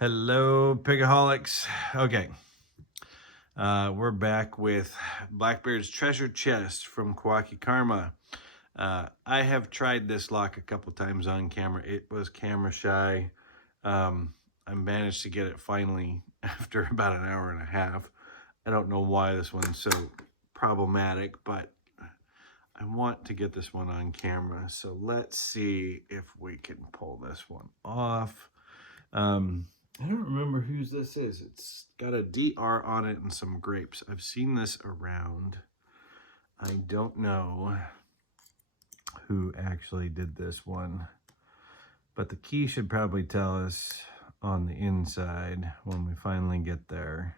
Hello, Pigaholics. Okay, we're back with Blackbeard's Treasure Chest from Kawaki Karma. I have tried this lock a couple times on camera. It was camera shy. I managed to get it finally after about an hour and a half. I don't know why this one's so problematic, but I want to get this one on camera. So let's see if we can pull this one off. I don't remember whose this is. It's got a DR on it and some grapes. I've seen this around. I don't know who actually did this one, but the key should probably tell us on the inside when we finally get there,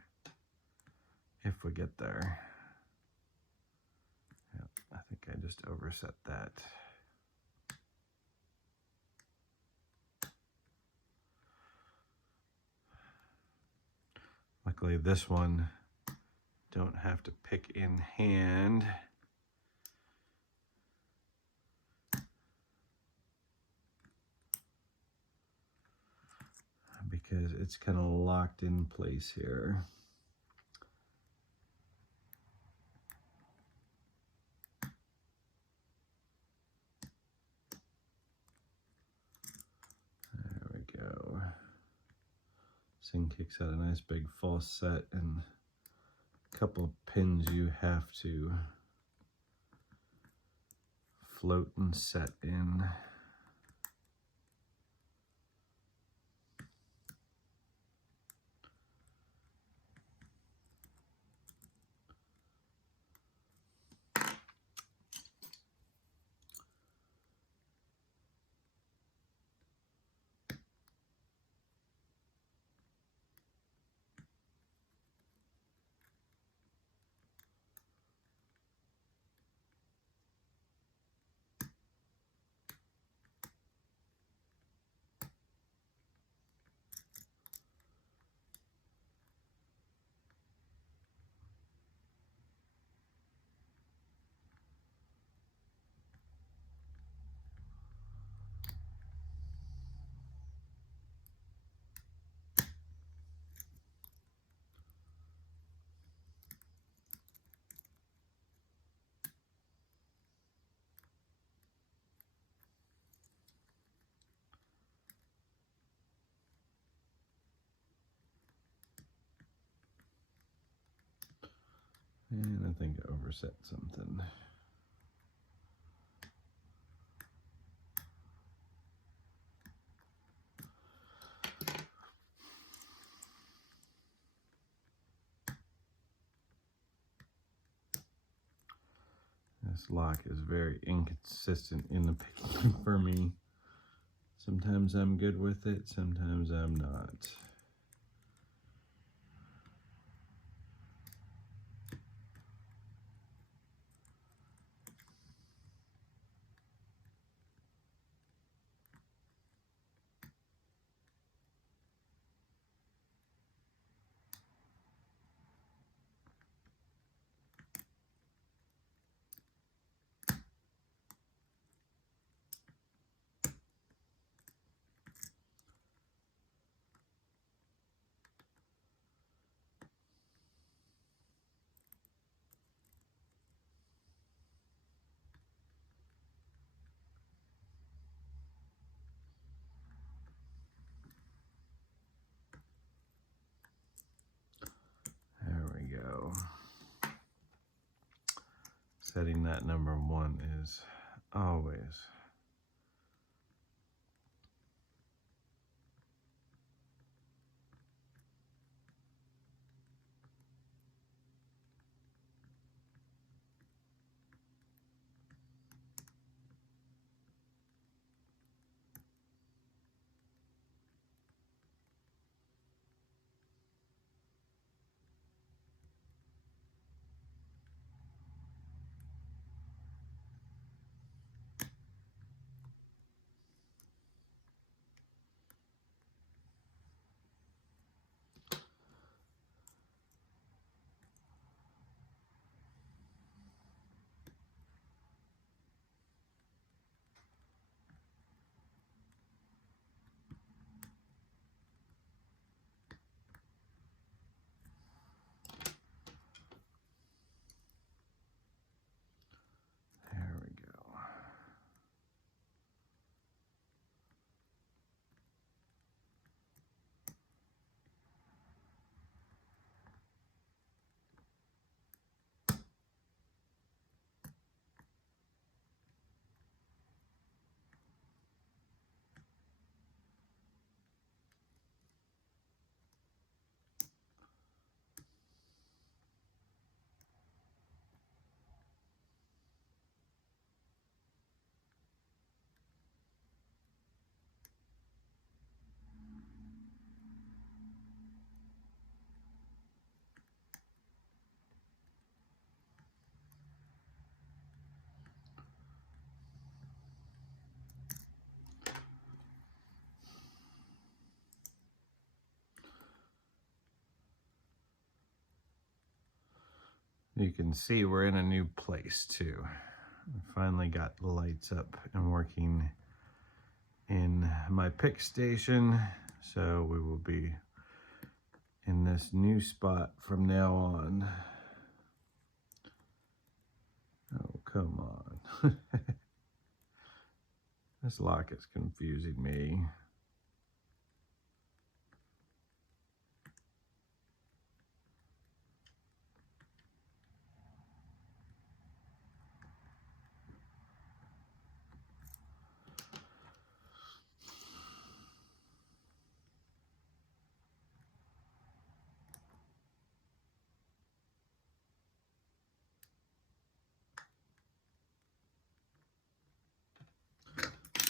if we get there. Yep, I think I just overset that. Luckily this one don't have to pick in hand. Because it's kind of locked in place here. There we go. This thing kicks out a nice big false set and a couple of pins you have to float and set in. And I think I overset something. This lock is very inconsistent in the picking for me. Sometimes I'm good with it, sometimes I'm not. Setting that number 1 is always You can see we're in a new place too. I finally got the lights up and working in my pick station, so we will be in this new spot from now on. Oh, come on. This lock is confusing me.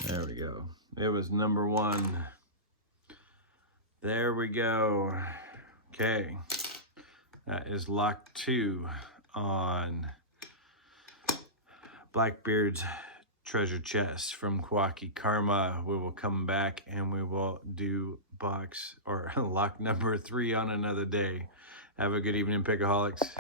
There we go. It was number 1. There we go. Okay. That is lock 2 on Blackbeard's treasure chest from Kwaki Karma. We will come back and we will do box or lock number 3 on another day. Have a good evening, Pickaholics.